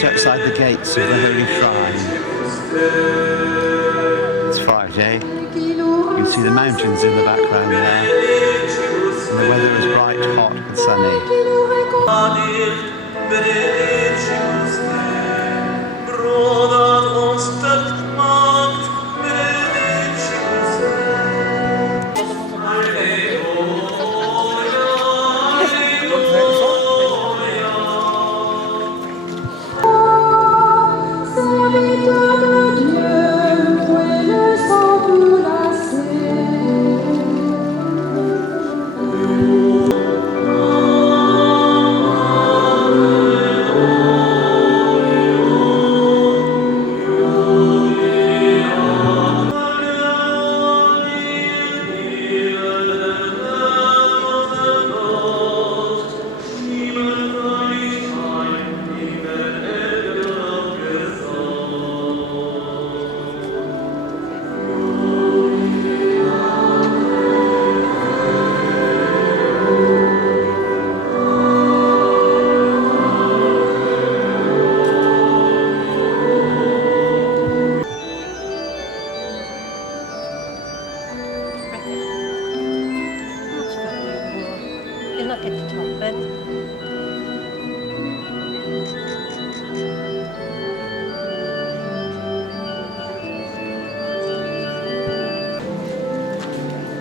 just outside the gates of the Holy Shrine. It's Friday. You can see the mountains in the background there. And the weather is bright, hot and sunny.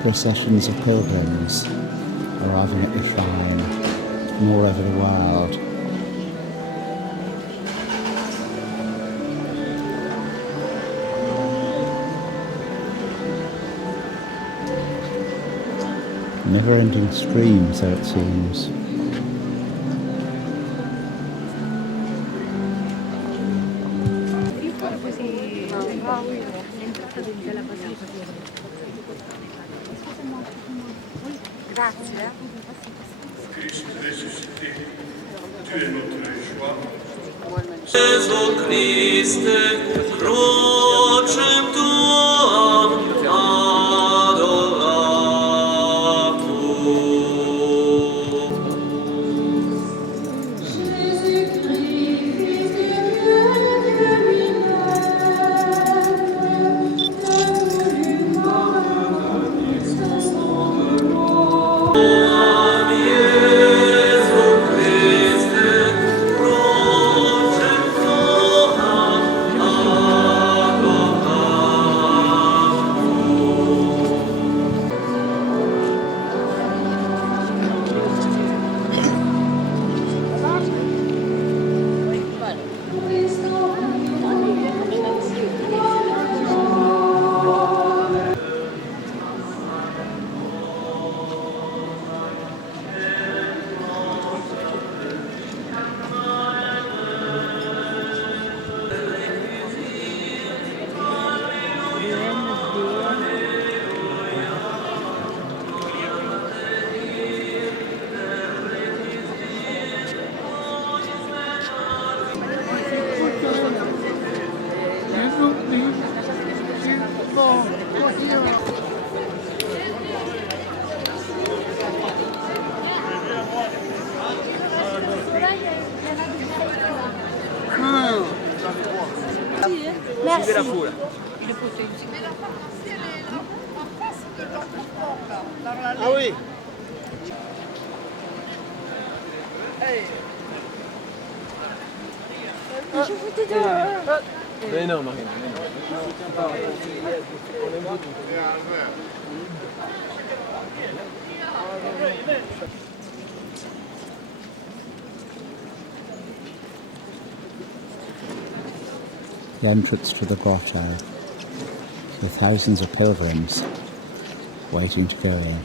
Processions of pilgrims arriving at the shrine from all over the world. Never-ending stream, so it seems. Grazie. Christ ressuscité, tu es notre joie. Jesu Christe, crucem tuam adoramus. Jésus-Christ, Merci. La foule. Ah oui. Je vous dis Mais non, Marine. The entrance to the grotto, with thousands of pilgrims waiting to go in.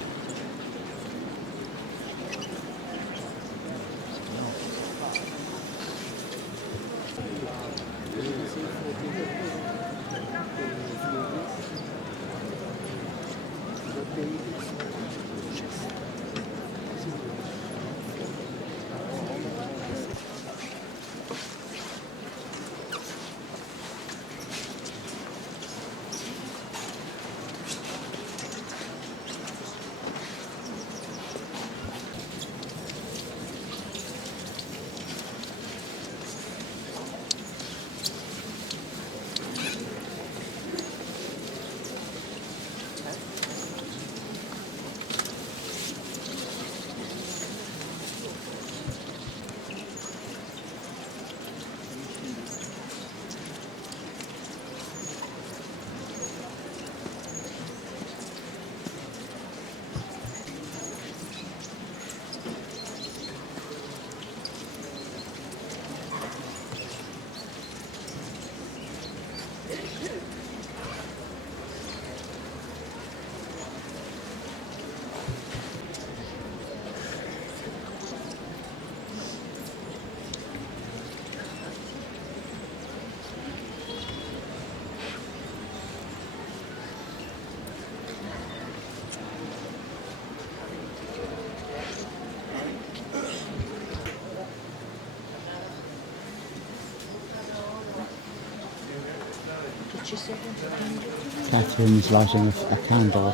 Catherine's lighting a candle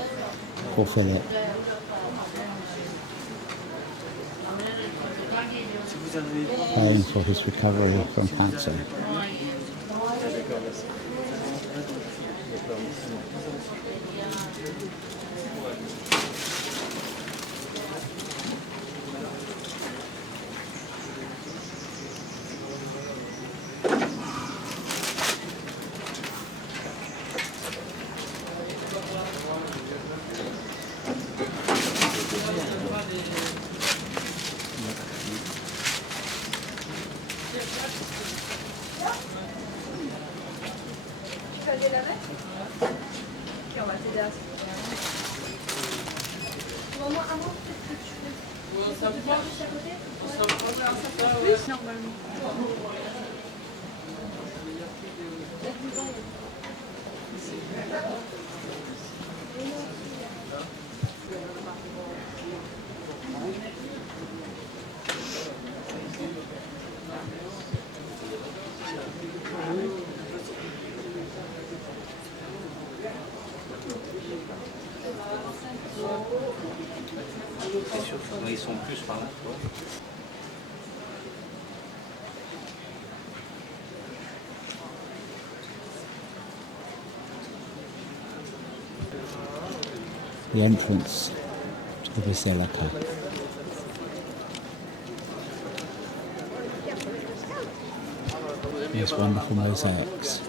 for Philip, praying for his recovery from cancer. Ils sont plus par là. The entrance to the basilica. These wonderful mosaics.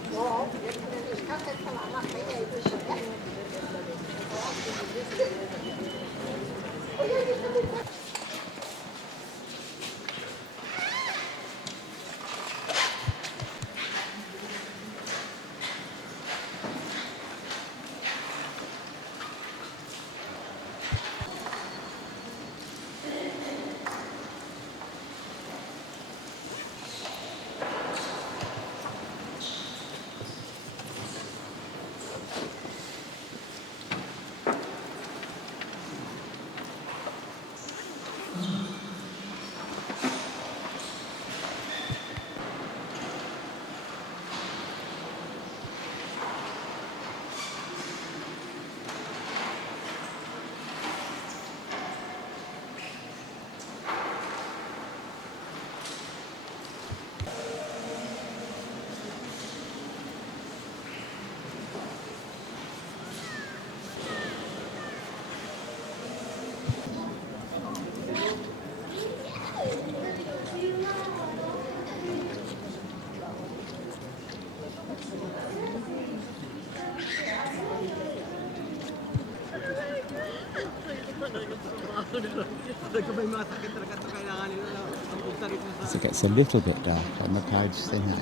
As it gets a little bit dark and the clouds thin out.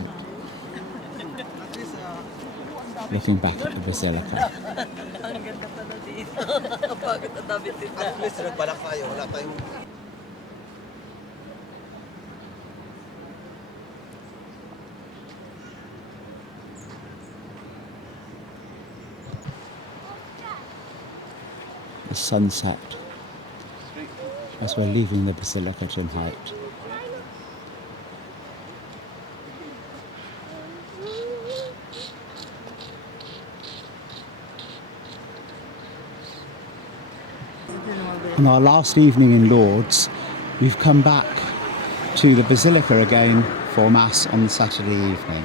Looking back at the basilica. The sunset as we're leaving the basilica tonight. On our last evening in Lourdes, we've come back to the basilica again for Mass on the Saturday evening.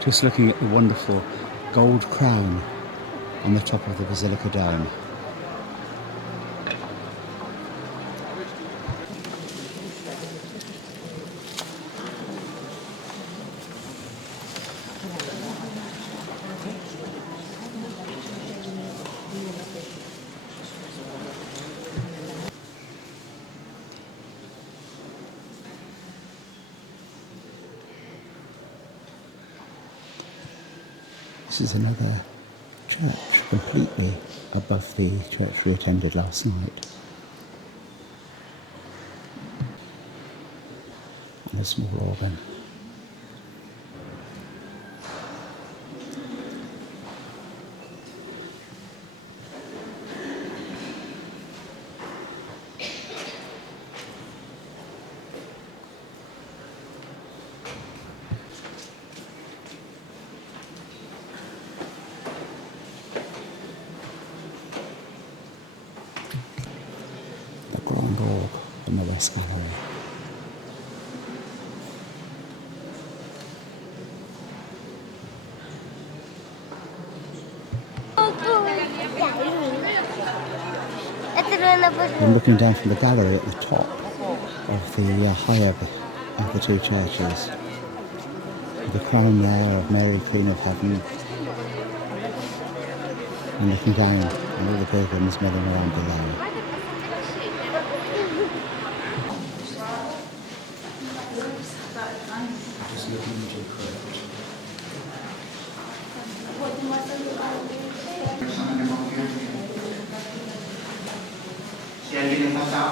Just looking at the wonderful gold crown on the top of the basilica dome. This is another church completely above the church we attended last night. And a small organ. org in the West Gallery. I'm looking down from the gallery at the top of the higher of the two churches. The crown there of Mary, Queen of Heaven, and looking down at all the pilgrims milling around below. Si alguien le pasa,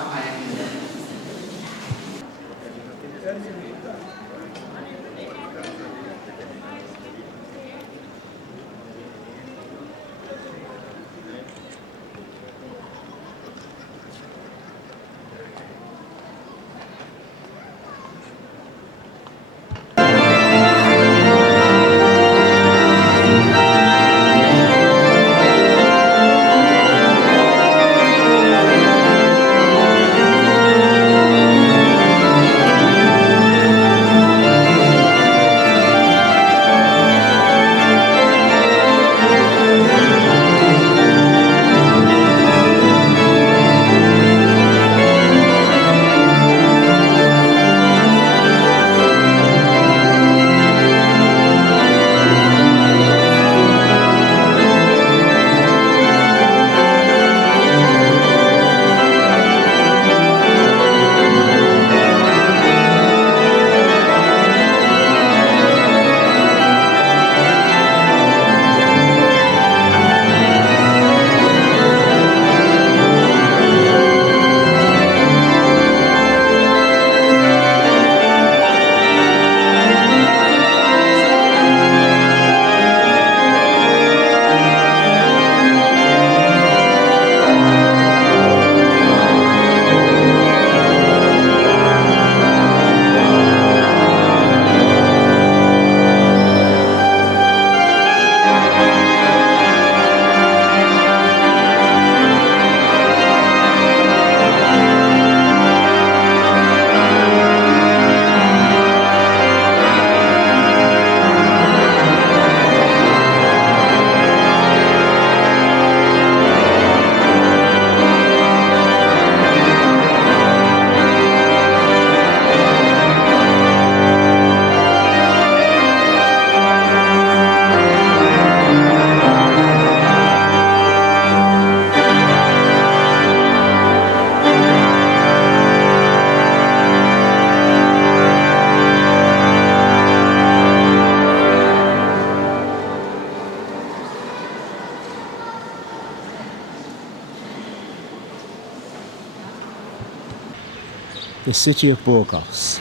the city of Burgos.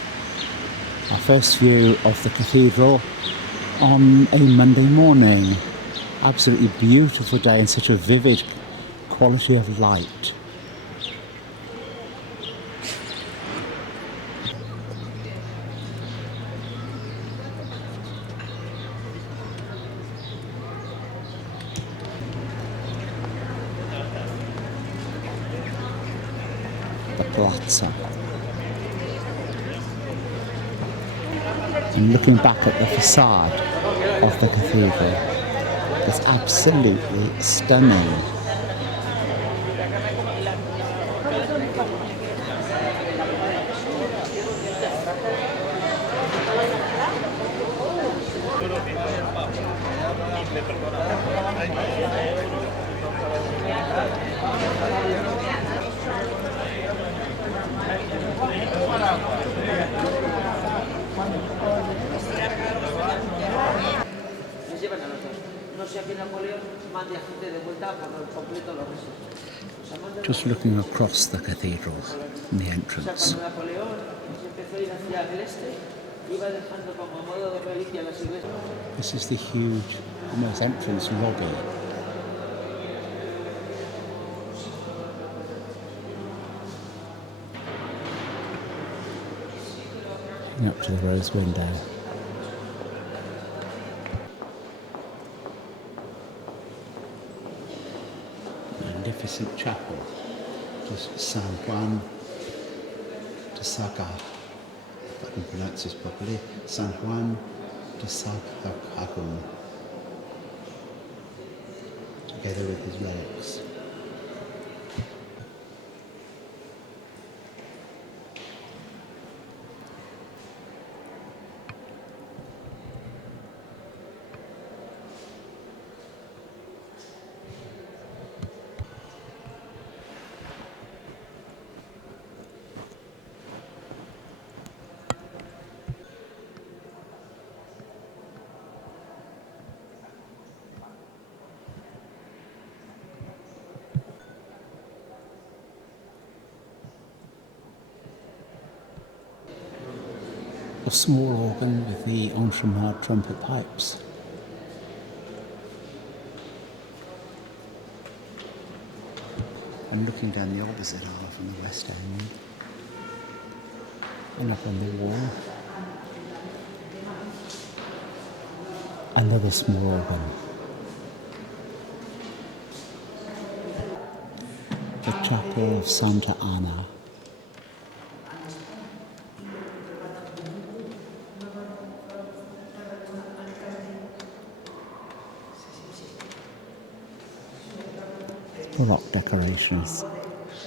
Our first view of the cathedral on a Monday morning. Absolutely beautiful day and such a vivid quality of light. The Plaza. And looking back at the facade of the cathedral, it's absolutely stunning. Just looking across the cathedral in the entrance. This is the huge, almost entrance lobby. And up to the rose window. Magnificent chapel, just San Juan de Saga, if I can pronounce this properly, San Juan de Sacsayhuamán, together with his relics. A small organ with the entremade trumpet pipes. I'm looking down the opposite aisle from the west end, and up on the wall, another small organ. The Chapel of Santa Ana. The rock decoration is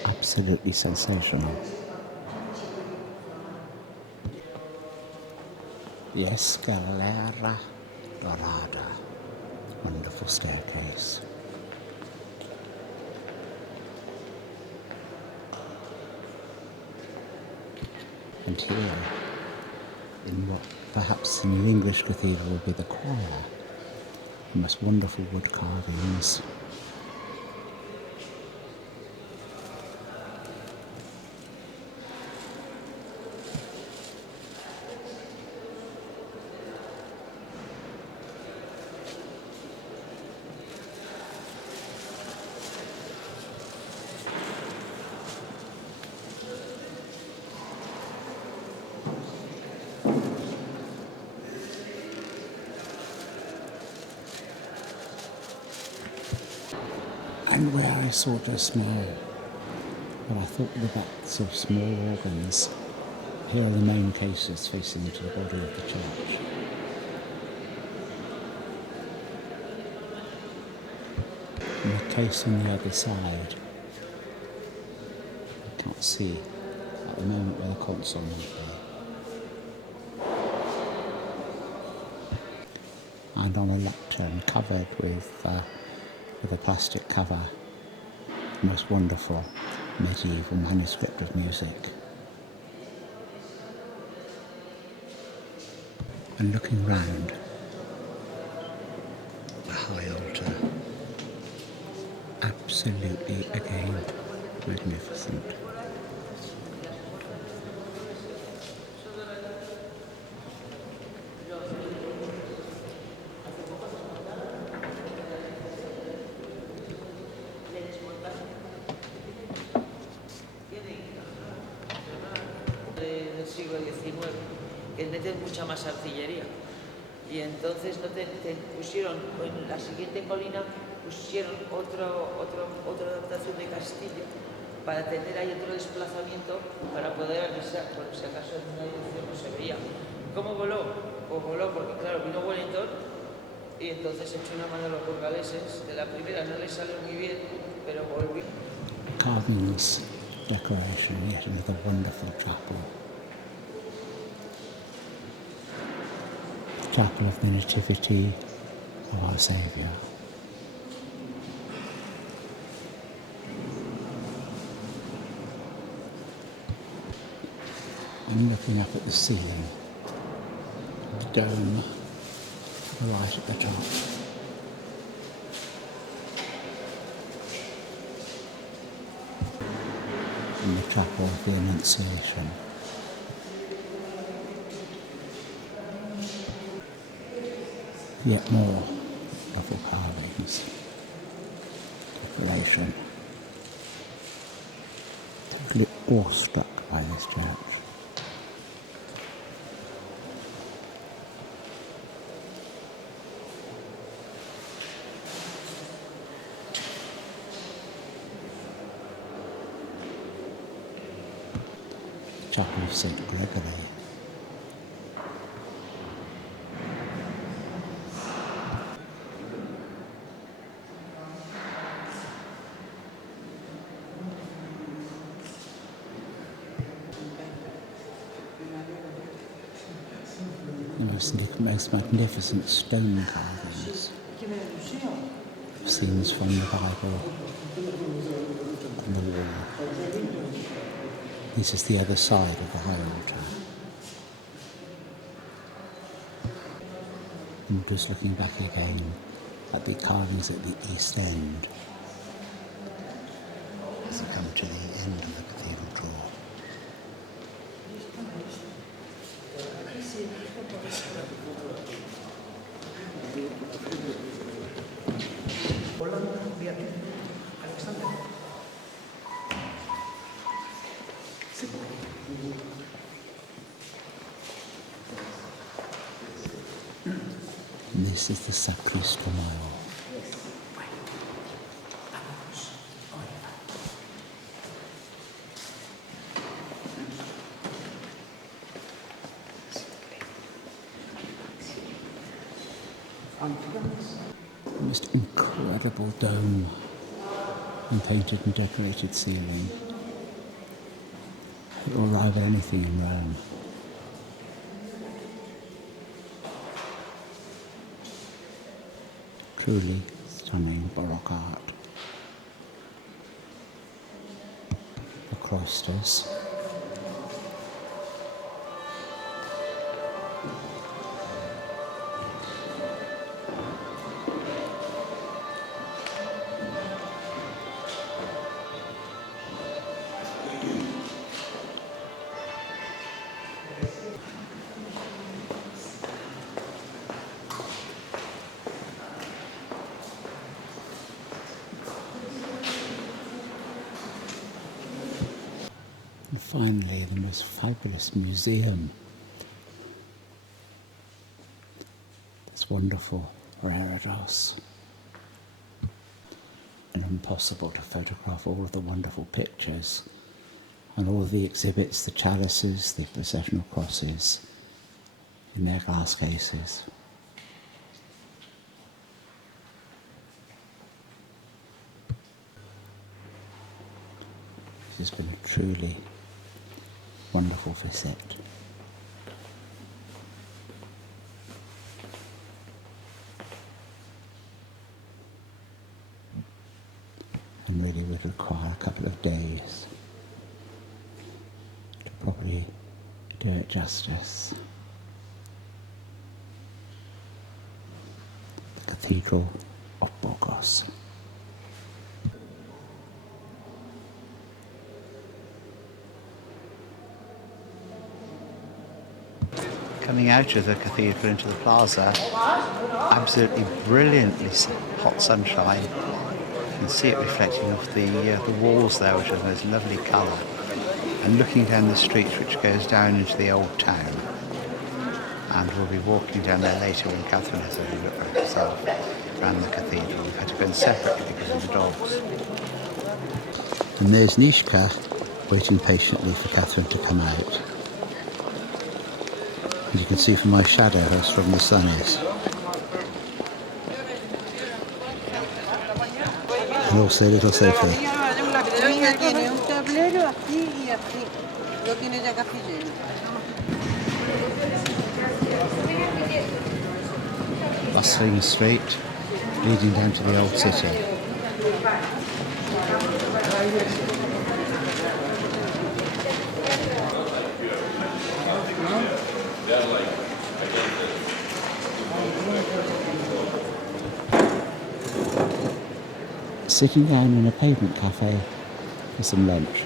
absolutely sensational. The Escalera Dorada, wonderful staircase. And here, in what perhaps in the English cathedral will be the choir, the most wonderful wood carvings. And where I saw just now what I thought were the backs of small organs, here are the main cases facing into the body of the church. And the case on the other side, I can't see at the moment where the console might be. And on a lectern covered with a plastic cover, the most wonderful medieval manuscript of music. And looking round, the high altar, absolutely again magnificent. Del siglo XIX, que meten mucha más artillería. Y entonces no te pusieron, en la siguiente colina pusieron otra adaptación de castillo para tener ahí otro desplazamiento para poder avisar, por si acaso en una dirección no se veía. ¿Cómo voló? Pues voló porque claro, vino Wellington y entonces echó una mano a los burgaleses. De la primera no les salió muy bien, pero volvió. Carvings, decoration, yet another wonderful chapel. Chapel of the Nativity of our Saviour. I'm looking up at the ceiling, the dome right at the top. And the Chapel of the Annunciation. Yet more wonderful carvings, decoration. Totally awestruck by this church. Chapel of St. Gregory. The most magnificent stone carvings. Scenes from the Bible on the wall. This is the other side of the high altar. And just looking back again at the carvings at the east end as we come to the end of the cathedral tour. And this is the sacristomio. The most incredible dome and painted and decorated ceiling. It will rival anything in Rome. Truly stunning Baroque art. The cloisters. And finally, the most fabulous museum. This wonderful reredos. And impossible to photograph all of the wonderful pictures and all of the exhibits, the chalices, the processional crosses in their glass cases. This has been a truly wonderful visit. And really would require a couple of days to properly do it justice. The Cathedral of Burgos. Coming out of the cathedral into the plaza, absolutely brilliantly hot sunshine. You can see it reflecting off the walls there, which is this lovely colour. And looking down the street, which goes down into the old town. And we'll be walking down there later when Catherine has a look at herself around the cathedral. We've had to go in separately because of the dogs. And there's Nishka waiting patiently for Catherine to come out. And you can see from my shadow how strong the sun is. And also little Sophie. Bustling street leading down to the old city. Sitting down in a pavement cafe for some lunch.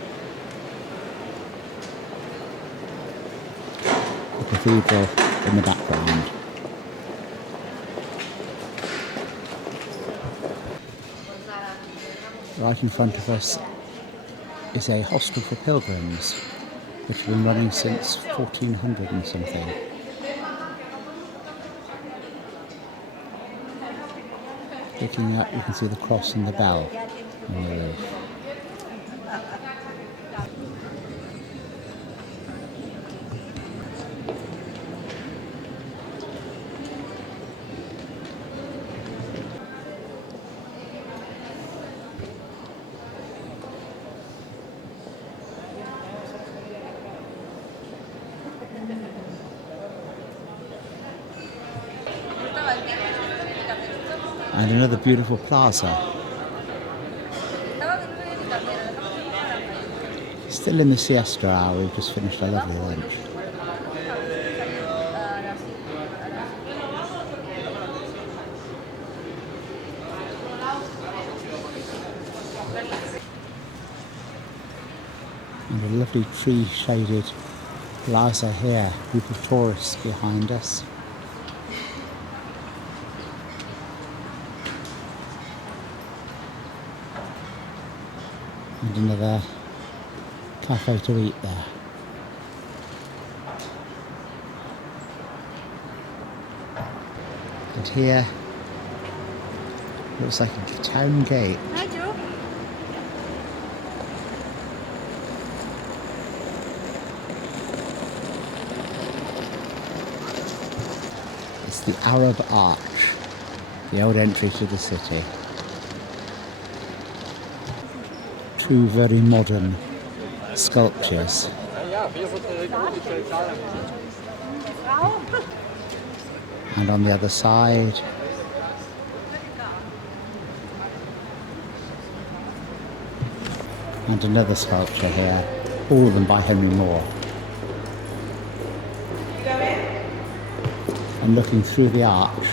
The cathedral in the background. Right in front of us is a hostel for pilgrims, which has been running since 1400 and something. Looking up, you can see the cross and the bell on the roof. And another beautiful plaza. Still in the siesta hour, we've just finished a lovely lunch. And a lovely tree-shaded plaza here, group of tourists behind us. And another cafe to eat there. And here looks like a town gate. Hi, Joe. It's the Arab Arch, the old entry to the city. Two very modern sculptures. And on the other side, and another sculpture here, all of them by Henry Moore. And looking through the arch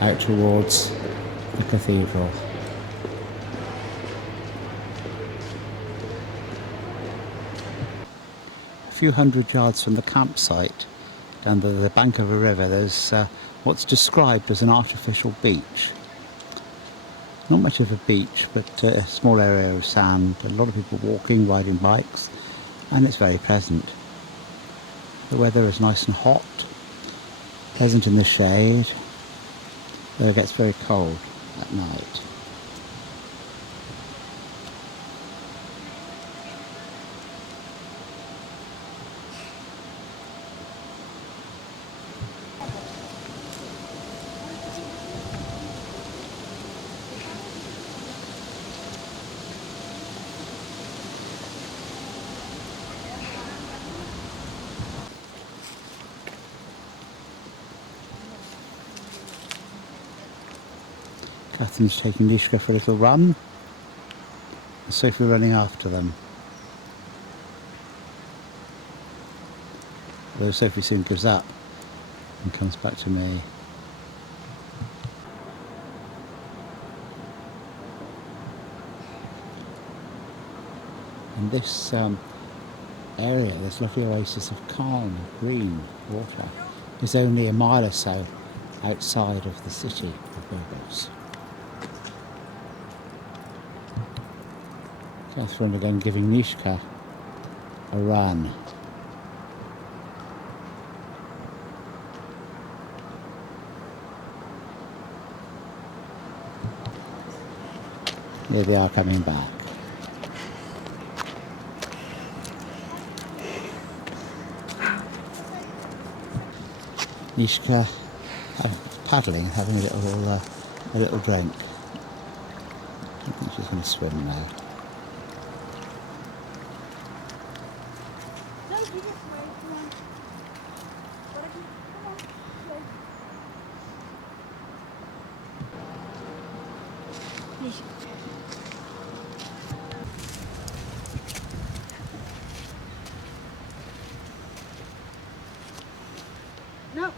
out towards the cathedral. A few hundred yards from the campsite, down the bank of a river, there's what's described as an artificial beach. Not much of a beach, but a small area of sand, a lot of people walking, riding bikes, and it's very pleasant. The weather is nice and hot, pleasant in the shade, though it gets very cold at night. Catherine's taking Lishka for a little run, and Sophie running after them. Although Sophie soon gives up and comes back to me. And this area, this lovely oasis of calm, green water, is only a mile or so outside of the city of Burgos. Catherine again giving Nishka a run. Here they are coming back. Nishka paddling, having a little drink. I think she's going to swim now. No.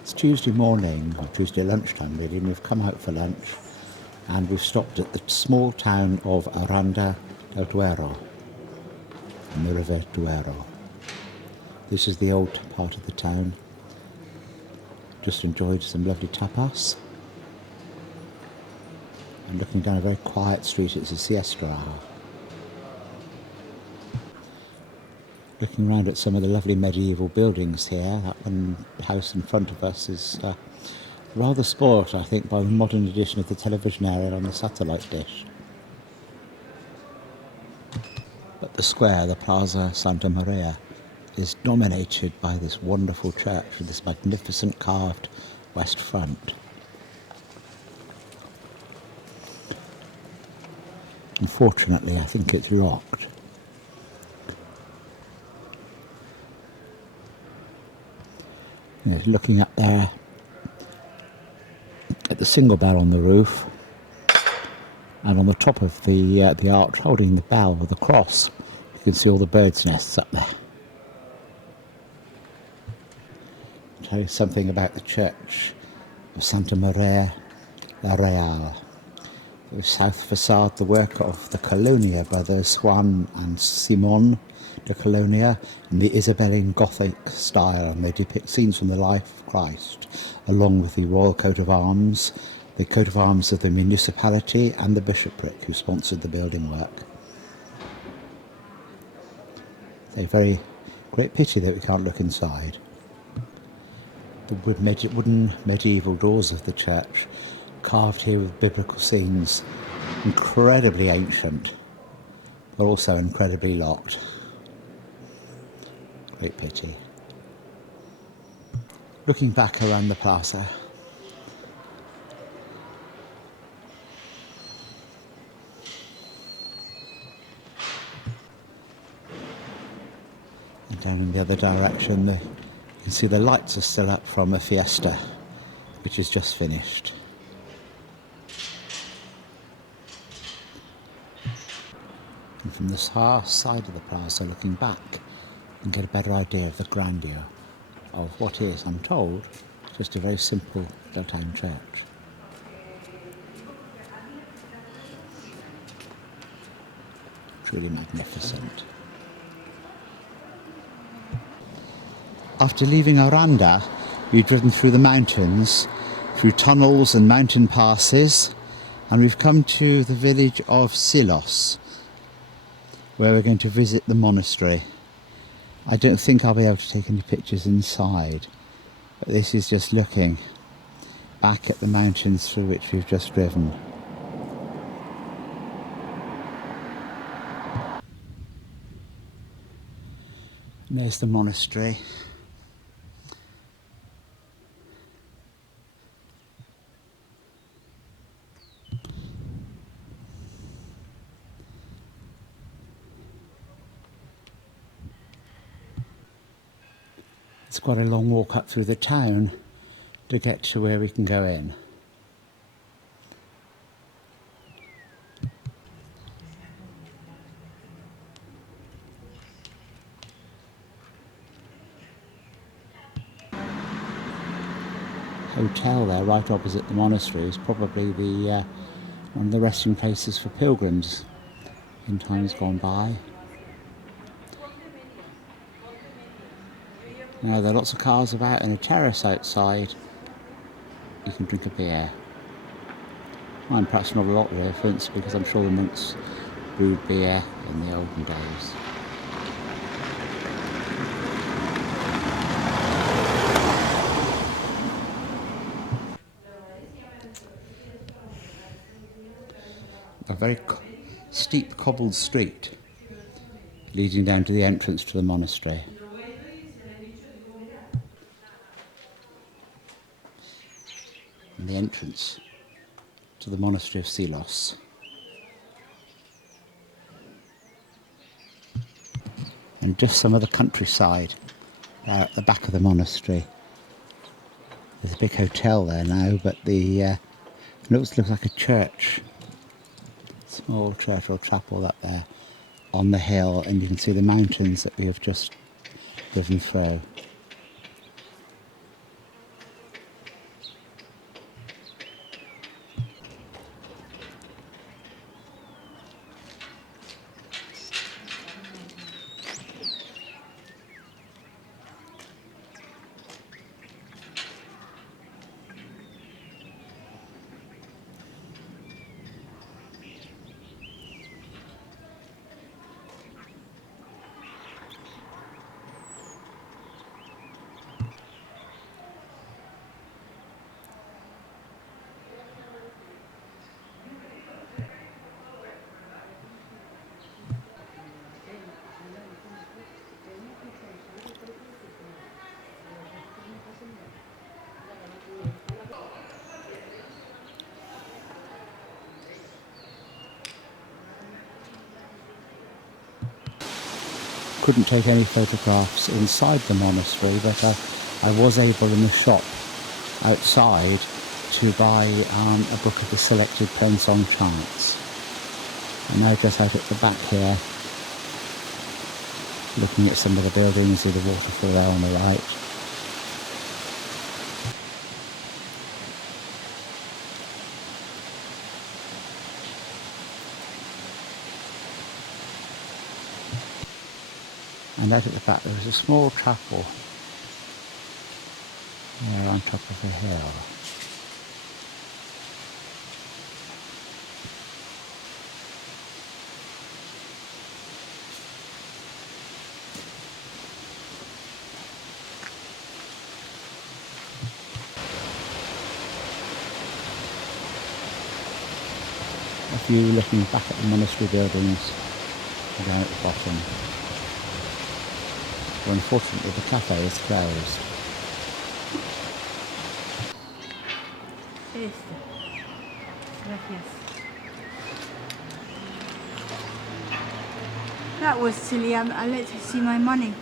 It's Tuesday morning, or Tuesday lunchtime really, and we've come out for lunch and we've stopped at the small town of Aranda del Duero on the River Duero. This is the old part of the town. Just enjoyed some lovely tapas. I'm looking down a very quiet street, it's a siesta hour. Looking around at some of the lovely medieval buildings here. That one house in front of us is rather spoilt, I think, by the modern edition of the television area on the satellite dish. But the square, the Plaza Santa Maria, is dominated by this wonderful church with this magnificent carved west front. Unfortunately, I think it's locked. Yes, looking up there at the single bell on the roof, and on the top of the arch, holding the bell with the cross, you can see all the birds' nests up there. I'll tell you something about the church of Santa Maria la Real. The south facade, the work of the Colonia brothers, Juan and Simon de Colonia, in the Isabelline Gothic style, and they depict scenes from the life of Christ, along with the royal coat of arms, the coat of arms of the municipality and the bishopric who sponsored the building work. It's a very great pity that we can't look inside. The wooden medieval doors of the church, carved here with biblical scenes, incredibly ancient, but also incredibly locked. Great pity. Looking back around the plaza, and down in the other direction, you can see the lights are still up from a fiesta, which is just finished. And from this far side of the plaza, looking back, you can get a better idea of the grandeur of what is, I'm told, just a very simple built-in church. It's really magnificent. After leaving Aranda, we've driven through the mountains, through tunnels and mountain passes, and we've come to the village of Silos, where we're going to visit the monastery. I don't think I'll be able to take any pictures inside, but this is just looking back at the mountains through which we've just driven. And there's the monastery. It's quite a long walk up through the town to get to where we can go in. Hotel there, right opposite the monastery, is probably the one of the resting places for pilgrims in times gone by. Now, there are lots of cars about and a terrace outside. You can drink a beer. And perhaps not a lot of difference, because I'm sure the monks brewed beer in the olden days. A very steep cobbled street leading down to the entrance to the monastery. And the entrance to the monastery of Silos. And just some of the countryside there at the back of the monastery. There's a big hotel there now, but it looks like a church. Small church or chapel up there on the hill, and you can see the mountains that we have just driven through. couldn't take any photographs inside the monastery, but I was able in the shop outside to buy a book of the selected Penson chants. And now just out at the back here, looking at some of the buildings, see the waterfall there on the right. And out at the back there is a small chapel there on top of a hill. A view looking back at the monastery buildings down at the bottom. Well, unfortunately the cafe is closed. That was silly. I let you see my money.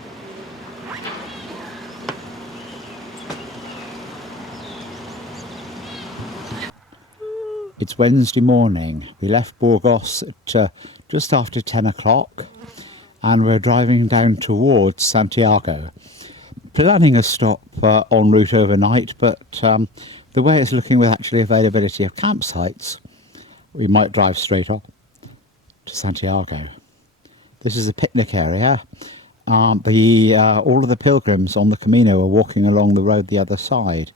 It's Wednesday morning. We left Burgos at just after 10 o'clock and we're driving down towards Santiago. Planning a stop en route overnight, but the way it's looking with actually availability of campsites, we might drive straight on to Santiago. This is a picnic area. All of the pilgrims on the Camino are walking along the road the other side,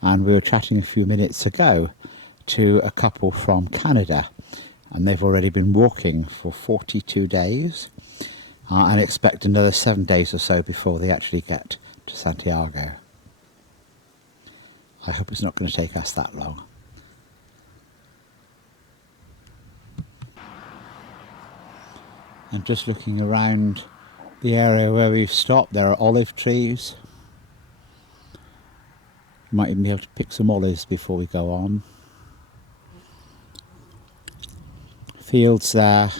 and we were chatting a few minutes ago to a couple from Canada, and they've already been walking for 42 days and expect another 7 days or so before they actually get to Santiago. I hope it's not going to take us that long. And just looking around the area where we've stopped, there are olive trees. You might even be able to pick some olives before we go on. Fields there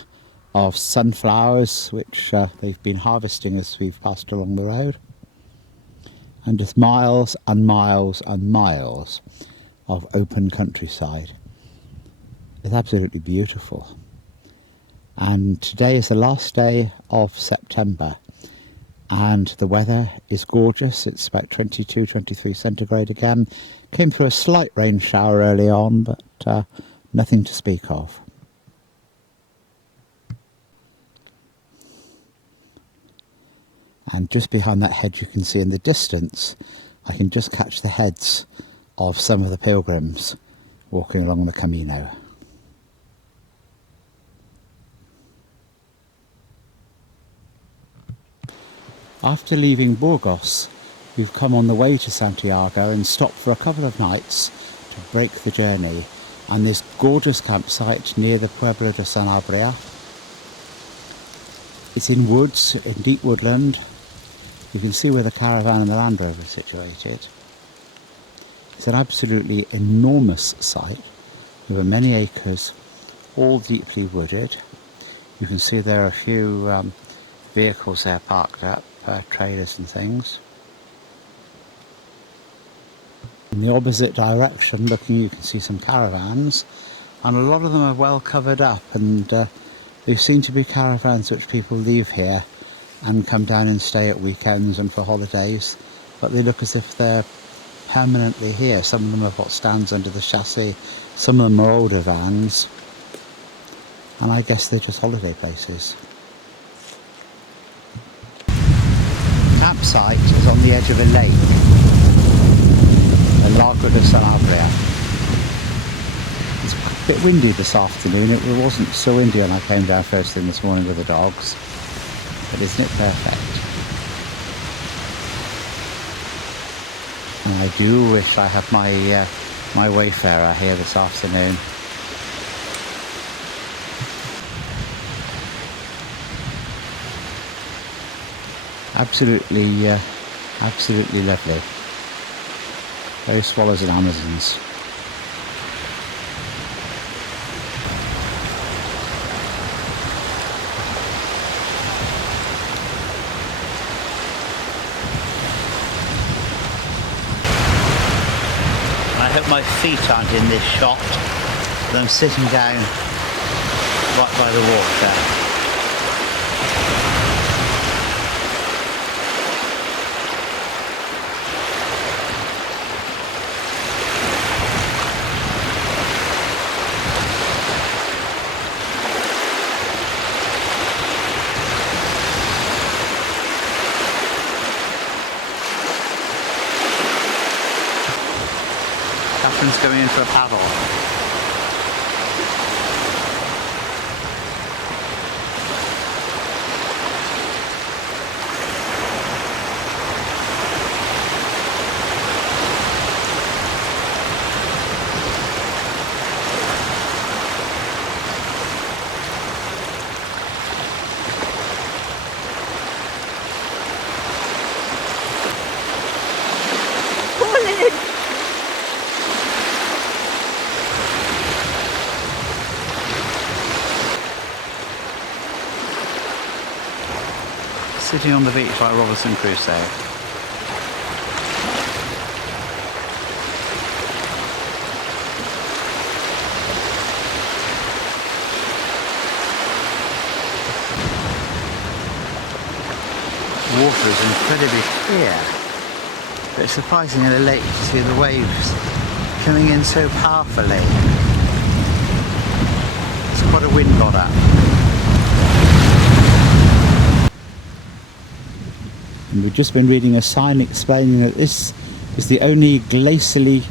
of sunflowers, which they've been harvesting as we've passed along the road. And just miles and miles and miles of open countryside. It's absolutely beautiful. And today is the last day of September and the weather is gorgeous. It's about 22, 23 centigrade again. Came through a slight rain shower early on, but nothing to speak of. And just behind that hedge you can see in the distance, I can just catch the heads of some of the pilgrims walking along the Camino. After leaving Burgos, we've come on the way to Santiago and stopped for a couple of nights to break the journey. And this gorgeous campsite near the Pueblo de Sanabria. It's in woods, in deep woodland. You can see where the caravan and the Land Rover are situated. It's an absolutely enormous site, over many acres, all deeply wooded. You can see there are a few vehicles there parked up, trailers and things. In the opposite direction looking, you can see some caravans, and a lot of them are well covered up, and they seem to be caravans which people leave here and come down and stay at weekends and for holidays, but they look as if they're permanently here. Some of them have got stands under the chassis, some of them are older vans, and I guess they're just holiday places. The campsite is on the edge of a lake, the Lago de Sanabria. It's a bit windy this afternoon. It wasn't so windy when I came down first thing this morning with the dogs. But isn't it perfect? And I do wish I had my wayfarer here this afternoon. Absolutely lovely. Those swallows and Amazons. hope my feet aren't in this shot, but I'm sitting down right by the water. Catherine's going in for a paddle. Sitting on the beach like Robinson Crusoe. Water is incredibly clear, but it's surprising in a lake to see the waves coming in so powerfully. It's quite a wind got up. And we've just been reading a sign explaining that this is the only glacially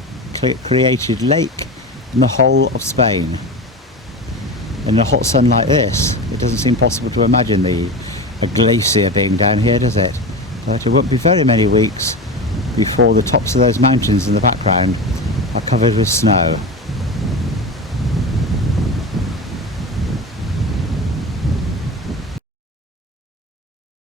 created lake in the whole of Spain. In a hot sun like this, it doesn't seem possible to imagine a glacier being down here, does it? But it won't be very many weeks before the tops of those mountains in the background are covered with snow.